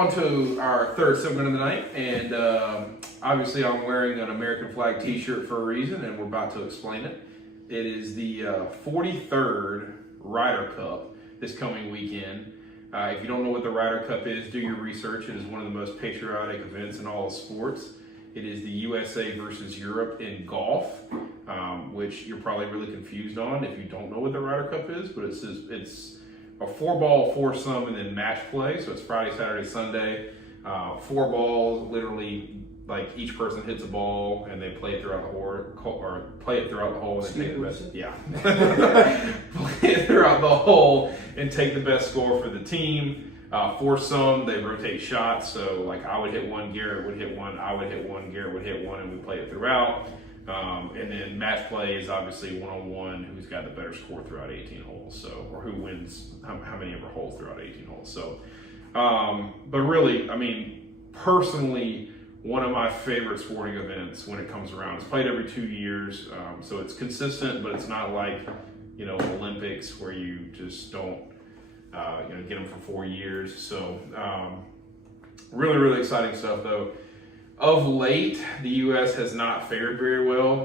on to our third segment of the night, and obviously I'm wearing an American flag t-shirt for a reason, and we're about to explain it. It is the 43rd Ryder Cup this coming weekend. If you don't know what the Ryder Cup is, do your research. It is one of the most patriotic events in all of sports. It is the USA versus Europe in golf, which you're probably really confused on if you don't know what the Ryder Cup is, but it's a 4-ball foursome and then match play. So it's Friday, Saturday, Sunday. 4 balls, literally, like each person hits a ball and they play it throughout the hole, or play it throughout the hole and take the best. Yeah, play it throughout the hole and take the best score for the team. Foursome, they rotate shots. So like I would hit one, Garrett would hit one, I would hit one, Garrett would hit one, and we play it throughout. And then match play is obviously one-on-one, who's got the better score throughout 18 holes, so, or who wins how many ever holes throughout 18 holes. So, but really, I mean, personally, one of my favorite sporting events when it comes around. It's played every 2 years, so it's consistent, but it's not like, Olympics where you just don't, get them for 4 years. So, really, really exciting stuff though. Of late, the U.S. has not fared very well.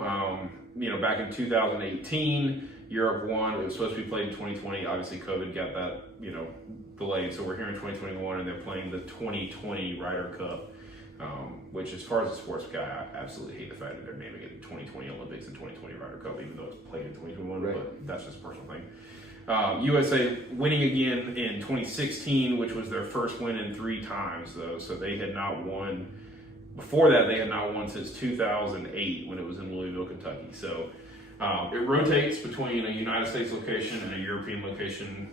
Back in 2018, Europe won. It was supposed to be played in 2020. Obviously, COVID got that, delayed. So we're here in 2021, and they're playing the 2020 Ryder Cup, which, as far as a sports guy, I absolutely hate the fact that they're naming it the 2020 Olympics and 2020 Ryder Cup, even though it's played in 2021. Right. But that's just a personal thing. USA winning again in 2016, which was their first win in 3 times, though. So they had not won. Before that, they had not won since 2008 when it was in Louisville, Kentucky. So it rotates between a United States location and a European location.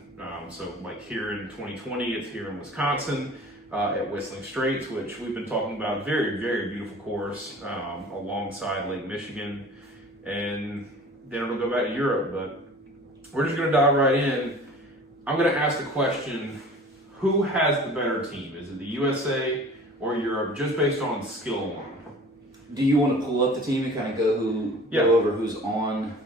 So like here in 2020, it's here in Wisconsin at Whistling Straits, which we've been talking about. Very, very beautiful course alongside Lake Michigan. And then it'll go back to Europe. But we're just going to dive right in. I'm going to ask the question, who has the better team? Is it the USA or Europe, just based on skill alone? Do you want to pull up the team and kind of go over who's on?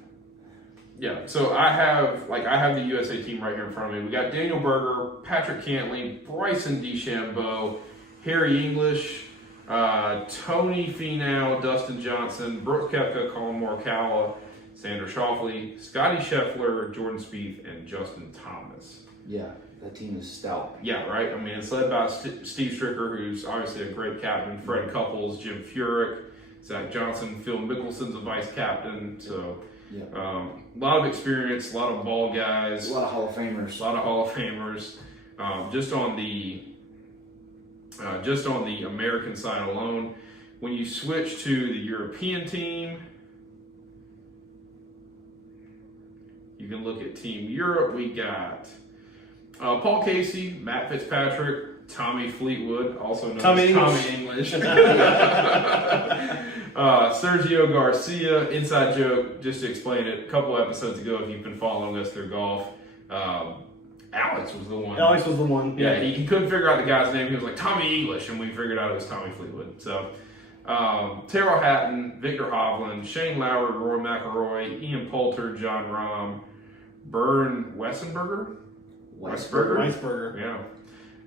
Yeah, so I have the USA team right here in front of me. We got Daniel Berger, Patrick Cantley, Bryson DeChambeau, Harry English, Tony Finau, Dustin Johnson, Brooks Koepka, Colin Morikawa, Sandra Schauffele, Scotty Scheffler, Jordan Spieth, and Justin Thomas. Yeah. That team is stout. Yeah, right. I mean, it's led by Steve Stricker, who's obviously a great captain. Fred Couples, Jim Furyk, Zach Johnson, Phil Mickelson's a vice captain. So, a lot of experience, a lot of ball guys, a lot of Hall of Famers. Just on the American side alone, when you switch to the European team, you can look at Team Europe. We got Paul Casey, Matt Fitzpatrick, Tommy Fleetwood, also known as Tommy English. Sergio Garcia, inside joke, just to explain it, a couple episodes ago, if you've been following us through golf, Alex was the one. Yeah, he couldn't figure out the guy's name. He was like, Tommy English, and we figured out it was Tommy Fleetwood. So, Terrell Hatton, Victor Hovland, Shane Lowry, Roy McIlroy, Ian Poulter, John Rahm, Bern Weisberger, yeah,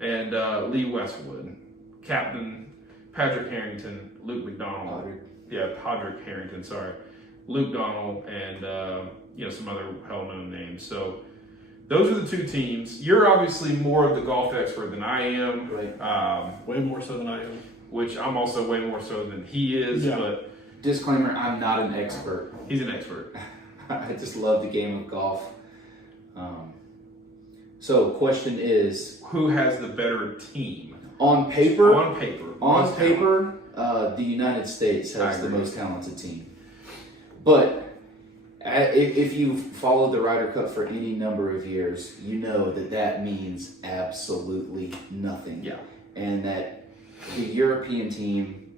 and Lee Westwood, Captain Patrick Harrington, Luke McDonald, Podrick Harrington, Luke Donald, and some other well-known names. So those are the 2 teams. You're obviously more of the golf expert than I am, right? Way more so than I am. Which I'm also way more so than he is. Yeah. But disclaimer: I'm not an expert. He's an expert. I just love the game of golf. So, question is, who has the better team? On paper, the United States has the most talented team. But if you've followed the Ryder Cup for any number of years, you know that means absolutely nothing. Yeah. And that the European team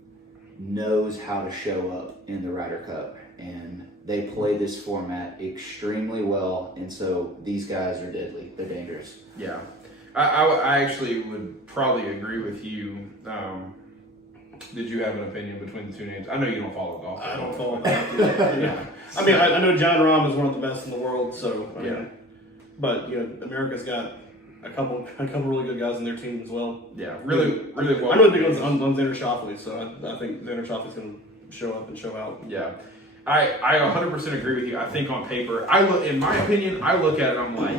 knows how to show up in the Ryder Cup, and they play this format extremely well, and so these guys are deadly. They're dangerous. Yeah. I actually would probably agree with you. Did you have an opinion between the 2 names? I know you don't follow golf. I don't follow golf. Yeah. I mean, I know John Rahm is one of the best in the world, so, but, America's got a couple really good guys in their team as well. Yeah, really well. I know the big one's on Xander Schauffele, so I think Xander Schauffele's going to show up and show out. Yeah, I 100% agree with you. I think on paper, in my opinion, I look at it, I'm like,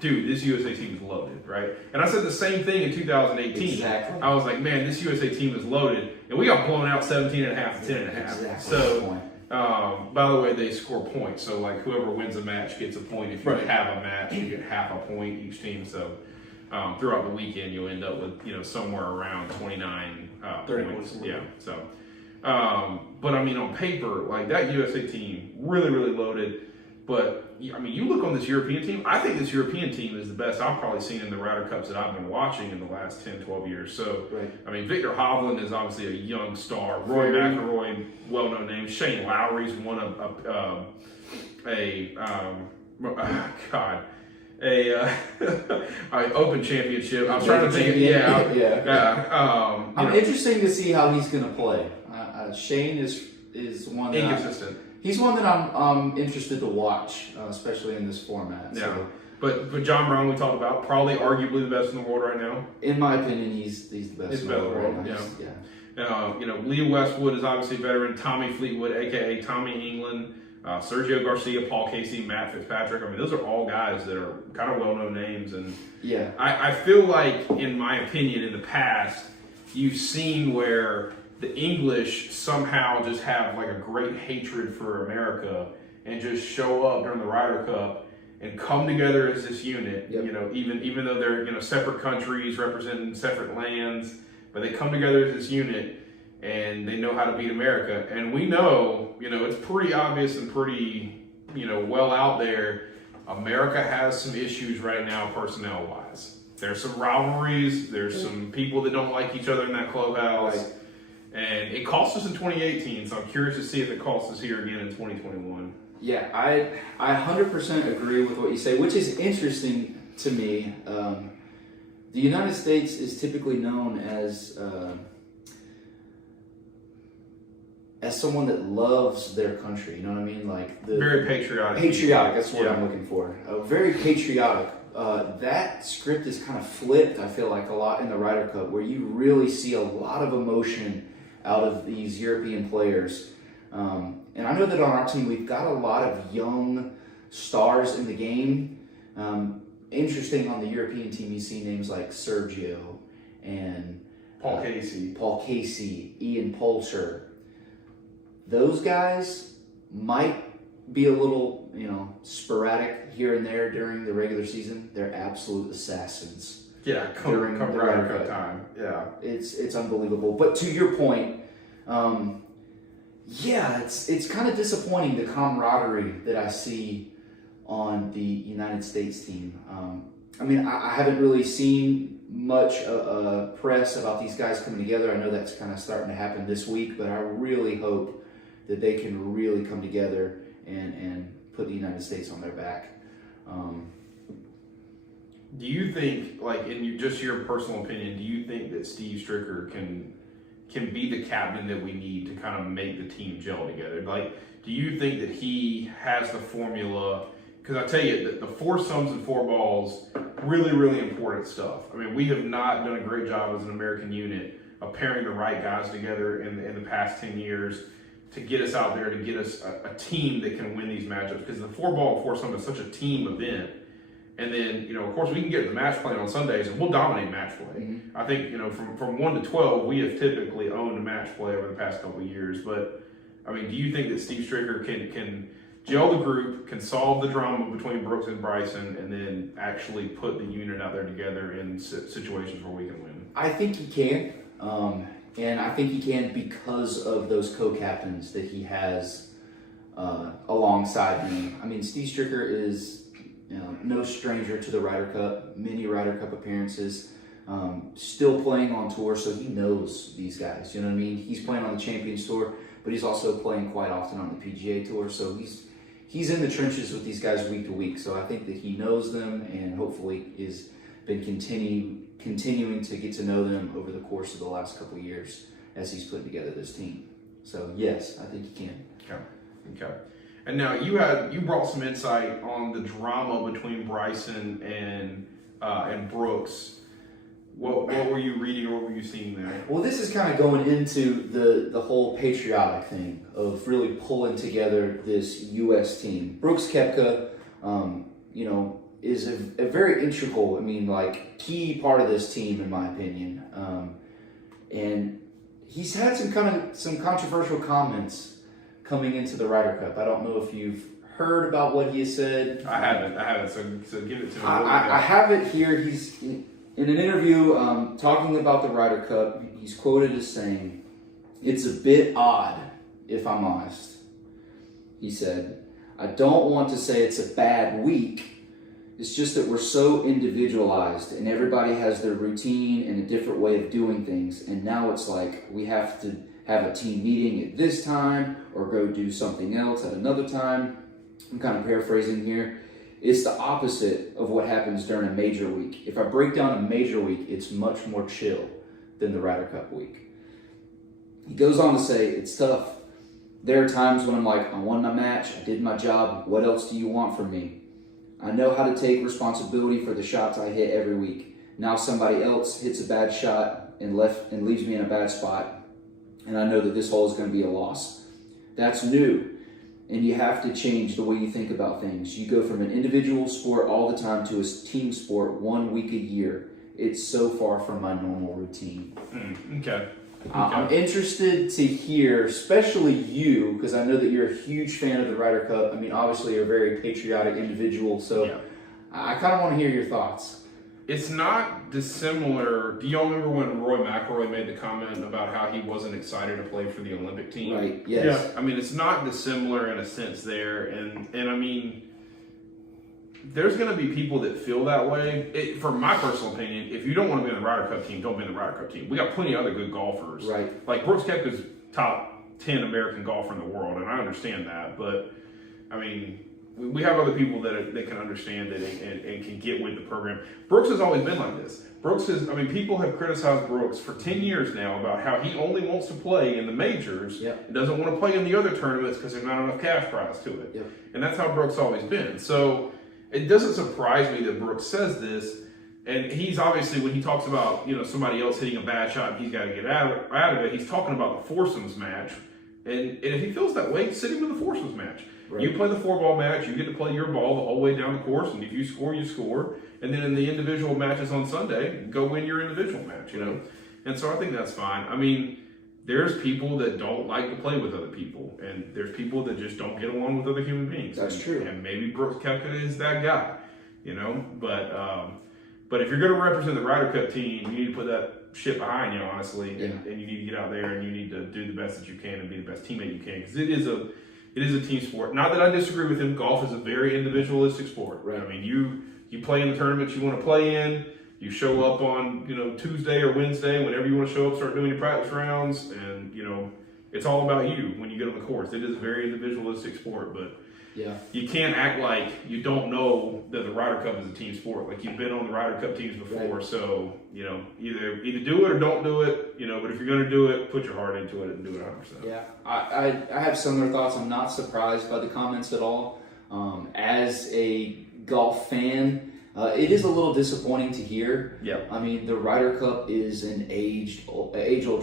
dude, this USA team is loaded, right? And I said the same thing in 2018. Exactly. I was like, man, this USA team is loaded, and we got blown out 17.5 to 10.5. Exactly. So, by the way, they score points. So, like, whoever wins a match gets a point. If you have a match, you get half a point each team. So, throughout the weekend, you'll end up with somewhere around 29 30 points. points. Yeah. So, but I mean, on paper, like that USA team, really, really loaded. But I mean, you look on this European team, I think this European team is the best I've probably seen in the Ryder Cups that I've been watching in the last 10, 12 years. So, I mean, Victor Hovland is obviously a young star. Roy McIlroy, well-known name. Shane Lowry's won a Open Championship. I'm trying to think. I'm interested to see how he's going to play. Shane is one that inconsistent. He's one that I'm interested to watch, especially in this format. Yeah. So, but John Brown, we talked about, probably arguably the best in the world right now. in my opinion, he's the best. He's in the best the world. in the world, Yeah. Lee Westwood is obviously a veteran. Tommy Fleetwood, aka Tommy England, Sergio Garcia, Paul Casey, Matt Fitzpatrick. I mean, those are all guys that are kind of well-known names. And I feel like, in my opinion, in the past, you've seen where the English somehow just have like a great hatred for America and just show up during the Ryder Cup and come together as this unit. Even though they're separate countries representing separate lands, but they come together as this unit and they know how to beat America. And we know, it's pretty obvious and pretty, well out there. America has some issues right now, personnel wise. There's some rivalries. There's some people that don't like each other in that clubhouse. Right. And it cost us in 2018, so I'm curious to see if it costs us here again in 2021. Yeah, I 100% agree with what you say, which is interesting to me. The United States is typically known as someone that loves their country. You know what I mean? Like very patriotic. Patriotic. That's what I'm looking for. Very patriotic. That script is kind of flipped, I feel like, a lot in the Ryder Cup, where you really see a lot of emotion out of these European players. And I know that on our team, we've got a lot of young stars in the game. Interesting, on the European team, you see names like Sergio and Paul Casey, Ian Poulter. Those guys might be a little, sporadic here and there during the regular season. They're absolute assassins. Yeah, come Ryder Cup time. Yeah, it's unbelievable. But to your point, it's kind of disappointing, the camaraderie that I see on the United States team. I haven't really seen much press about these guys coming together. I know that's kind of starting to happen this week, but I really hope that they can really come together and put the United States on their back. Do you think, like, in your personal opinion, do you think that Steve Stricker can be the captain that we need to kind of make the team gel together? Like, do you think that he has the formula? Because I tell you, that the 4 sums and 4 balls, really, really important stuff. I mean, we have not done a great job as an American unit of pairing the right guys together in the past 10 years to get us out there, to get us a team that can win these matchups. Because the 4-ball 4 sum is such a team event. And then, of course, we can get the match play on Sundays, and we'll dominate match play. Mm-hmm. I think, from 1 to 12, we have typically owned a match play over the past couple of years. But, I mean, do you think that Steve Stricker can gel the group, can solve the drama between Brooks and Bryson, and then actually put the unit out there together in situations where we can win? I think he can. And I think he can because of those co-captains that he has alongside him. I mean, Steve Stricker is no stranger to the Ryder Cup, many Ryder Cup appearances, still playing on tour, so he knows these guys. You know what I mean? He's playing on the Champions Tour, but he's also playing quite often on the PGA Tour, so he's in the trenches with these guys week to week. So I think that he knows them, and hopefully has been continuing to get to know them over the course of the last couple of years as he's putting together this team. So yes, I think he can. Okay. And now you brought some insight on the drama between Bryson and and Brooks. What were you reading or what were you seeing there? Well, this is kind of going into the whole patriotic thing of really pulling together this U.S. team. Brooks Koepka, is a very integral, key part of this team, in my opinion. And he's had some controversial comments coming into the Ryder Cup. I don't know if you've heard about what he has said. I haven't. So give it to me. I have it here. He's in an interview talking about the Ryder Cup. He's quoted as saying, "It's a bit odd, if I'm honest." He said, "I don't want to say it's a bad week. It's just that we're so individualized and everybody has their routine and a different way of doing things. And now it's like we have to have a team meeting at this time or go do something else at another time." I'm kind of paraphrasing here. It's the opposite of what happens during a major week. If I break down a major week, it's much more chill than the Ryder Cup week. He goes on to say, "It's tough. There are times when I'm like, I won my match, I did my job, what else do you want from me? I know how to take responsibility for the shots I hit every week. Now somebody else hits a bad shot and leaves me in a bad spot, and I know that this hole is going to be a loss. That's new, and you have to change the way you think about things. You go from an individual sport all the time to a team sport 1 week a year. It's so far from my normal routine." Okay. I'm interested to hear, especially you, because I know that you're a huge fan of the Ryder Cup. Obviously you're a very patriotic individual, so Yeah. I kind of want to hear your thoughts. It's not dissimilar. Do y'all remember when Roy McIlroy made the comment about how he wasn't excited to play for the Olympic team? Right, yes. Yeah. It's not dissimilar in a sense there. And there's going to be people that feel that way. For my personal opinion, if you don't want to be in the Ryder Cup team, don't be in the Ryder Cup team. We got plenty of other good golfers. Right. Like Brooks Koepka's top 10 American golfer in the world, and I understand that. But, we have other people that can understand it and can get with the program. Brooks has always been like this. People have criticized Brooks for 10 years now about how he only wants to play in the majors and doesn't want to play in the other tournaments because there's not enough cash prize to it. Yep. And that's how Brooks always been. So it doesn't surprise me that Brooks says this. And he's obviously, when he talks about somebody else hitting a bad shot and he's got to get out of it, he's talking about the foursomes match. And if he feels that way, sit him in the foursomes match. Right. You play the 4-ball match, you get to play your ball the whole way down the course, and if you score, you score. And then in the individual matches on Sunday, go win your individual match, And so I think that's fine. There's people that don't like to play with other people, and there's people that just don't get along with other human beings. That's true. And maybe Brooks Koepka is that guy, But if you're going to represent the Ryder Cup team, you need to put that shit behind you, honestly, and you need to get out there and you need to do the best that you can and be the best teammate you can, because it is a team sport. Not that I disagree with him. Golf is a very individualistic sport. Right. You play in the tournaments you want to play in. You show up on Tuesday or Wednesday, whenever you want to show up, start doing your practice rounds, and it's all about you when you get on the course. It is a very individualistic sport, but you can't act like you don't know that the Ryder Cup is a team sport. Like, you've been on the Ryder Cup teams before, right. So either do it or don't do it. But if you're going to do it, put your heart into it and do it 100%. Yeah, I have similar thoughts. I'm not surprised by the comments at all. As a golf fan, it is a little disappointing to hear. Yeah. The Ryder Cup is an age-old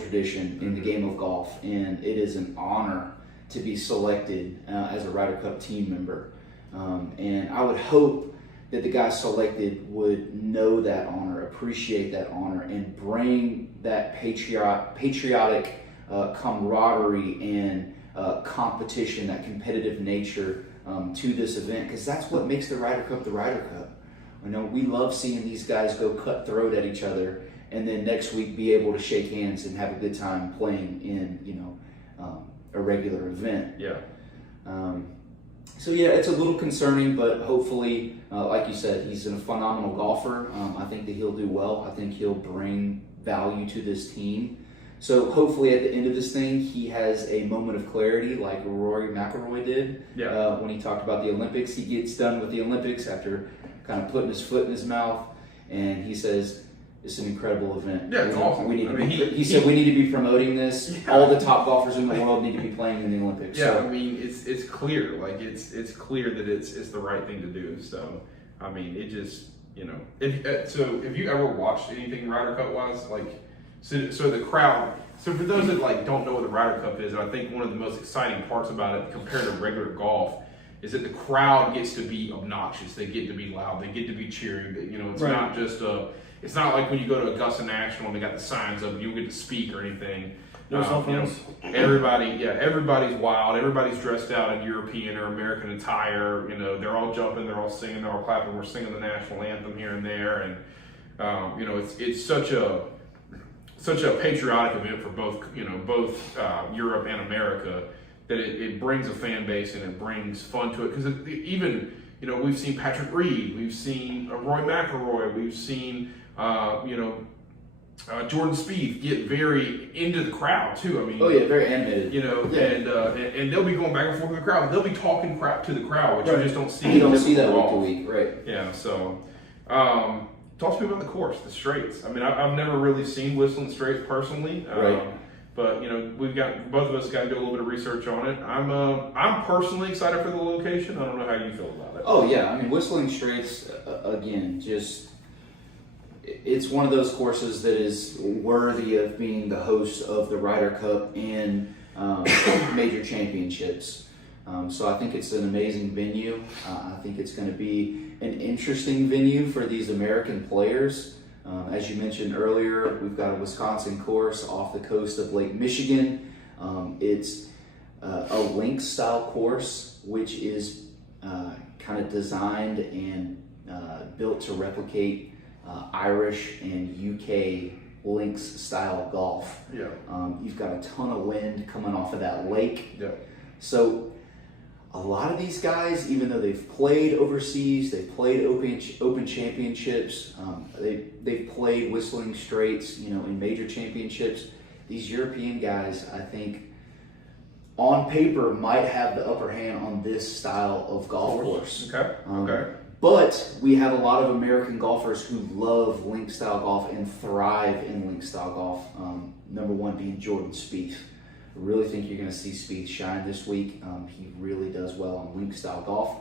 tradition in the game of golf, and it is an honor to be selected as a Ryder Cup team member. And I would hope that the guys selected would know that honor, appreciate that honor, and bring that patriotic camaraderie and competition, that competitive nature to this event, because that's what makes the Ryder Cup the Ryder Cup. We love seeing these guys go cutthroat at each other, and then next week be able to shake hands and have a good time playing in a regular event. Yeah. So it's a little concerning, but hopefully, like you said, he's a phenomenal golfer. I think that he'll do well. I think he'll bring value to this team. So hopefully at the end of this thing, he has a moment of clarity like Rory McIlroy did when he talked about the Olympics. He gets done with the Olympics after kind of putting his foot in his mouth, and he says, "It's an incredible event. Yeah, it's awesome." He said we need to be promoting this. Yeah. All the top golfers in the world need to be playing in the Olympics. Yeah, so. It's clear. Like, it's clear that it's the right thing to do. So it just you know, if you ever watched anything Ryder Cup wise, like, so the crowd. So for those that like don't know what the Ryder Cup is, I think one of the most exciting parts about it compared to regular golf is that the crowd gets to be obnoxious. They get to be loud. They get to be cheering. You know, it's not just it's not like when you go to Augusta National and they got the signs up and you get to speak or anything. No cell You know, phones. everybody's wild. Everybody's dressed out in European or American attire. You know, they're all jumping, they're all singing, they're all clapping. We're singing the national anthem here and there, and you know, it's such a patriotic event for both Europe and America that it brings a fan base and it brings fun to it because even you know we've seen Patrick Reed, we've seen Roy McIlroy, we've seen Jordan Spieth get very into the crowd too. I mean, very animated. You know, and they'll be going back and forth with the crowd. They'll be talking crap to the crowd, which you just don't see. You don't see that week to week, right? Yeah. So, talk to me about the course, the straights. I mean, I've never really seen Whistling Straits personally, right? But you know, both of us got to do a little bit of research on it. I'm personally excited for the location. I don't know how you feel about it. Oh yeah, I mean, Whistling Straits again, just. It's one of those courses that is worthy of being the host of the Ryder Cup and major championships. So I think it's an amazing venue. I think it's going to be an interesting venue for these American players. As you mentioned earlier, we've got a Wisconsin course off the coast of Lake Michigan. It's a links style course, which is kind of designed and built to replicate Irish and UK links style golf. Yeah. You've got a ton of wind coming off of that lake. Yeah. So a lot of these guys, even though they've played overseas, they've played open championships, they've played Whistling Straits, you know, in major championships. These European guys, I think, on paper, might have the upper hand on this style of golf course. Okay. Okay. But we have a lot of American golfers who love link style golf and thrive in link style golf. Number one being Jordan Spieth. I really think you're going to see Spieth shine this week. He really does well on link style golf.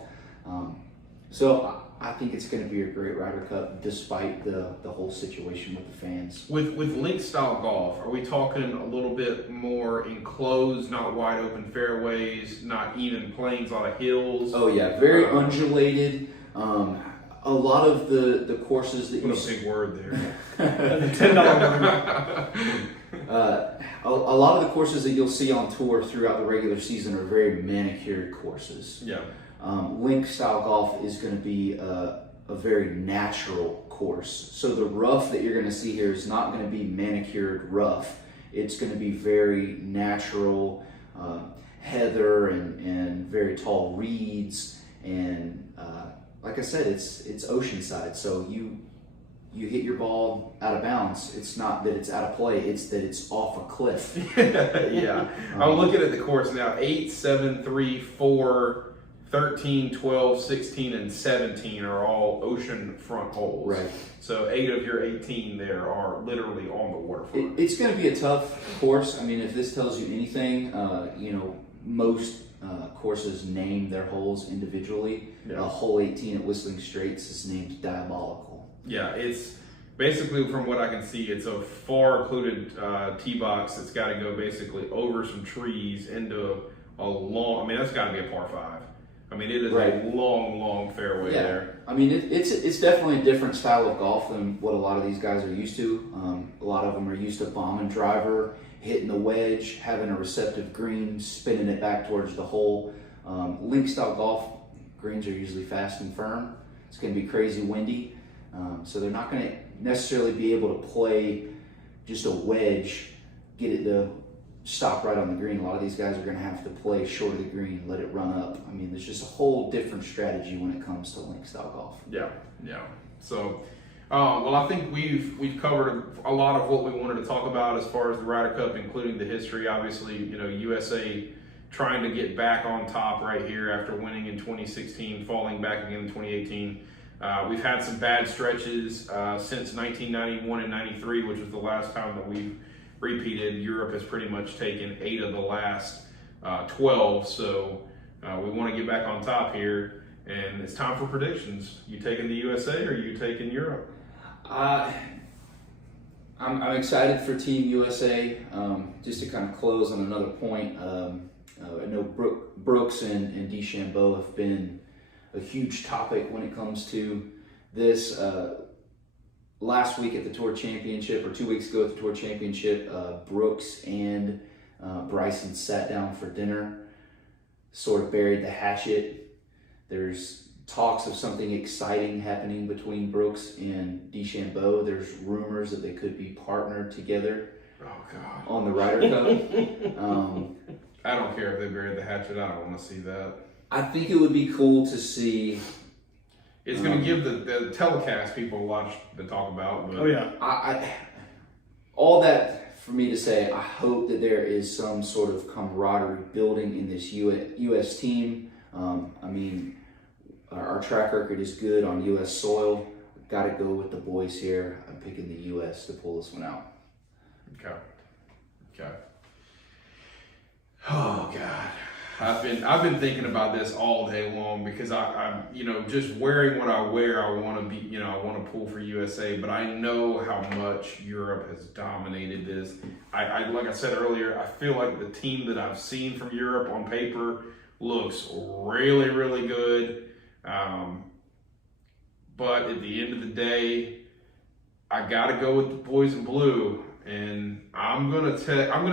So I think it's going to be a great Ryder Cup despite the whole situation with the fans. With link style golf, are we talking a little bit more enclosed, not wide open fairways, not even plains, a lot of hills? Oh yeah, very undulated. A lot of the courses that What a big word there. $10 word. A lot of the courses that you'll see on tour throughout the regular season are very manicured courses. Yeah. Link style golf is going to be a very natural course. So the rough that you're going to see here is not going to be manicured rough. It's going to be very natural, heather and very tall reeds. And like I said, it's oceanside. So you hit your ball out of bounds. It's not that it's out of play. It's that it's off a cliff. Yeah. I'm looking at the course now. 8, 7, 3, 4, 13, 12, 16, and 17 are all ocean front holes. Right. So 8 of your 18 there are literally on the waterfront. It's going to be a tough course. I mean, if this tells you anything, you know, most courses name their holes individually. Yeah. Hole 18 at Whistling Straits is named Diabolical. Yeah, it's basically, from what I can see, it's a far occluded tee box that's got to go basically over some trees into a long, I mean, that's got to be a par 5. I mean, it is Right. a long fairway there. I mean, it's definitely a different style of golf than what a lot of these guys are used to. A lot of them are used to bomb and driver, hitting the wedge, having a receptive green, spinning it back towards the hole. Link style golf, greens are usually fast and firm. It's going to be crazy windy. So they're not going to necessarily be able to play just a wedge, get it to stop right on the green. A lot of these guys are going to have to play short of the green, let it run up. I mean, there's just a whole different strategy when it comes to link style golf. Yeah. So, well, I think we've covered a lot of what we wanted to talk about as far as the Ryder Cup, including the history. Obviously, you know, USA trying to get back on top right here after winning in 2016, falling back again in 2018. We've had some bad stretches since 1991 and 93, which was the last time that we've repeated. Europe has pretty much taken 8 of the last 12, so we want to get back on top here. And it's time for predictions. You taking the USA or you taking Europe? I'm excited for Team USA. Just to kind of close on another point, I know Brooks and DeChambeau have been a huge topic when it comes to this. Last week at the Tour Championship, or 2 weeks ago at the Tour Championship, Brooks and Bryson sat down for dinner, sort of buried the hatchet. There's talks of something exciting happening between Brooks and DeChambeau. There's rumors that they could be partnered together on the Ryder Cup. I don't care if they buried the hatchet. I don't want to see that. I think it would be cool to see. It's going to give the telecast people a lot to talk about. But Oh yeah. All that for me to say, I hope that there is some sort of camaraderie building in this U.S. team. I mean, our track record is good on U.S. soil. Got to go with the boys here. I'm picking the U.S. to pull this one out. Okay. Oh God, I've been thinking about this all day long because I'm just wearing what I wear. I want to be I want to pull for USA, but I know how much Europe has dominated this. I like I said earlier, I feel like the team that I've seen from Europe on paper looks really, really good. But at the end of the day, I got to go with the boys in blue, and I'm gonna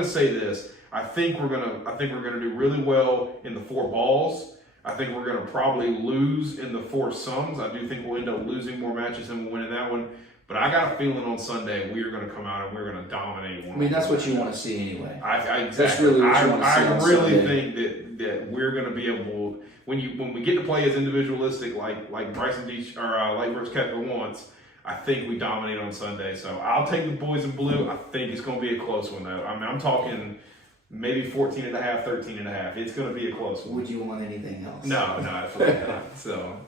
say this. I think we're gonna do really well in the 4 balls. I think we're gonna probably lose in the 4 sums. I do think we'll end up losing more matches than we'll win in that one. But I got a feeling on Sunday we are gonna come out and we're gonna dominate. I mean, that's what you want to see anyway. Exactly. That's really what you want to see on I really Sunday. think that we're gonna be able, when we get to play as individualistic like Bryson like Brooks Koepka wants. I think we dominate on Sunday. So I'll take the boys in blue. I think it's gonna be a close one though. I mean, I'm talking maybe 14.5, 13.5. It's going to be a close one. Would you want anything else? No, absolutely not. So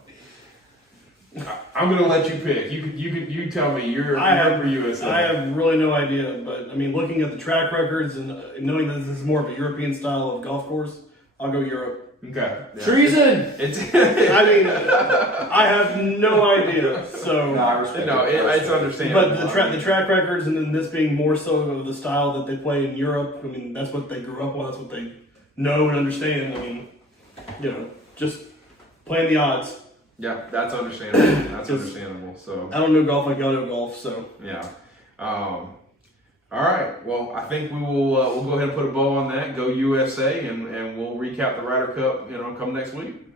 I'm going to let you pick. You tell me. You're for USA. I have really no idea, but I mean, looking at the track records and knowing that this is more of a European style of golf course, I'll go Europe. Okay. Yeah. Treason! I mean, I have no idea. So No, I respect it's understandable. But the track records, and then this being more so of the style that they play in Europe. I mean, that's what they grew up with. That's what they know and understand. I mean, just playing the odds. Yeah, that's understandable. That's understandable. So I don't know golf like y'all know golf. So yeah. All right. Well, I think we will. We'll go ahead and put a bow on that. Go USA, and we'll recap the Ryder Cup. Come next week.